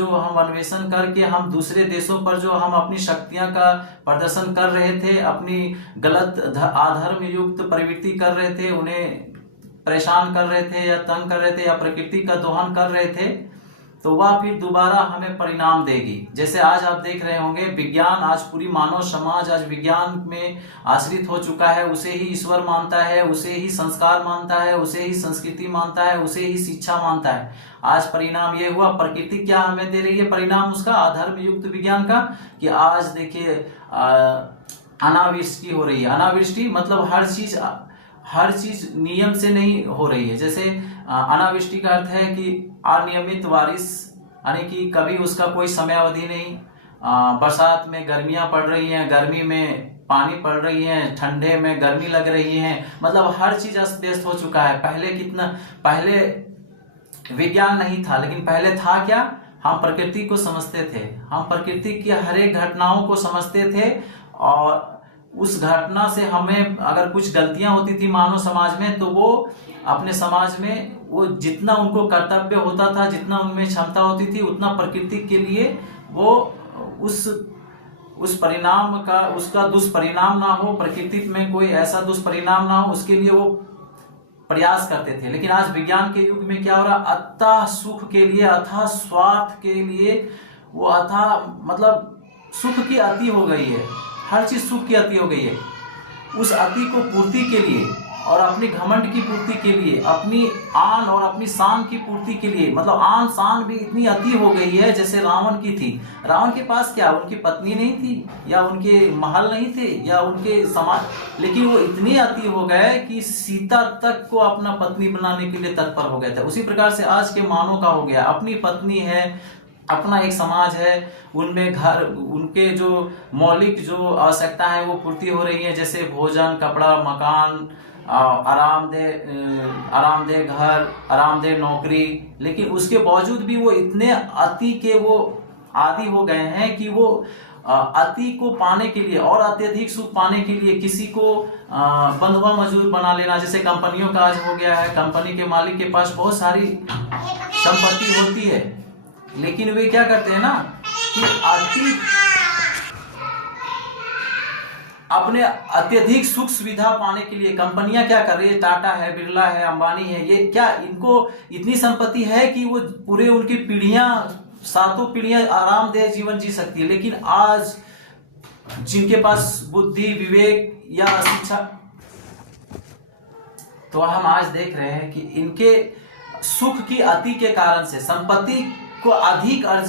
जो हम अन्वेषण करके हम दूसरे देशों पर जो हम अपनी शक्तियां का प्रदर्शन कर रहे थे, अपनी गलत अधर्म युक्त प्रवृत्ति कर रहे थे, उन्हें परेशान कर रहे थे या तंग कर रहे थे या प्रकृति का दोहन कर रहे थे, तो वह फिर दोबारा हमें परिणाम देगी। जैसे आज आप देख रहे होंगे विज्ञान, आज पूरी मानव समाज आज विज्ञान में आश्रित हो चुका है, उसे ही ईश्वर मानता है, उसे ही संस्कार मानता है, उसे ही संस्कृति मानता है, उसे ही शिक्षा मानता है। आज परिणाम ये हुआ, प्रकृति क्या हमें दे रही है परिणाम उसका, अधर्म युक्त विज्ञान का, कि आज देखिए अनावृष्टि हो रही है। अनावृष्टि मतलब हर चीज नियम से नहीं हो रही है। जैसे अनावृष्टि का अर्थ है कि अनियमित बारिश, यानी कि कभी उसका कोई समय अवधि नहीं। बरसात में गर्मियां पड़ रही हैं, गर्मी में पानी पड़ रही है, ठंडे में गर्मी लग रही है, मतलब हर चीज अस्त व्यस्त हो चुका है। पहले विज्ञान नहीं था, लेकिन पहले था क्या, हम प्रकृति को समझते थे, हम प्रकृति की हर एक घटनाओं को समझते थे, और उस घटना से हमें अगर कुछ गलतियां होती थी मानव समाज में, तो वो अपने समाज में वो जितना उनको कर्तव्य होता था, जितना उनमें क्षमता होती थी, उतना प्रकृति के लिए वो उस परिणाम का, उसका दुष्परिणाम ना हो, प्रकृति में कोई ऐसा दुष्परिणाम ना हो, उसके लिए वो प्रयास करते थे। लेकिन आज विज्ञान के युग में क्या हो रहा, अथाह सुख के लिए, अथाह स्वार्थ के लिए, वो अथाह मतलब सुख की अति हो गई है, हर चीज सुख की अति हो गई है। उस अति को पूर्ति के लिए और अपनी घमंड की पूर्ति के लिए, अपनी आन और अपनी शान की पूर्ति के लिए, मतलब आन शान भी इतनी अति हो गई है जैसे रावण की थी। रावण के पास क्या, उनकी पत्नी नहीं थी, या उनके महल नहीं थे, या उनके समाज, लेकिन वो इतनी अति हो गए कि सीता तक को अपना पत्नी बनाने के लिए तत्पर हो गए थे। उसी प्रकार से आज के मानव का हो गया, अपनी पत्नी है, अपना एक समाज है, उनमें घर, उनके जो मौलिक जो आवश्यकता है वो पूर्ति हो रही है, जैसे भोजन, कपड़ा, मकान, आरामदेह घर, आरामदेह नौकरी। लेकिन उसके बावजूद भी वो इतने अति के वो आदी हो गए हैं कि वो अति को पाने के लिए और अत्यधिक सुख पाने के लिए किसी को बंधुआ मजदूर बना लेना। जैसे कंपनियों का आज हो गया है, कंपनी के मालिक के पास बहुत सारी संपत्ति होती है, लेकिन वे क्या करते हैं ना कि अपने अत्यधिक सुख सुविधा पाने के लिए कंपनियां क्या कर रही है, टाटा है, बिरला है, अंबानी है, ये क्या इनको इतनी संपत्ति है कि वो पूरे उनकी पीढ़ियां, सातों पीढ़ियां आरामदेह जीवन जी सकती है। लेकिन आज जिनके पास बुद्धि, विवेक या शिक्षा, तो हम आज देख रहे हैं कि इनके सुख की अति के कारण से, संपत्ति को अधिक अर्जित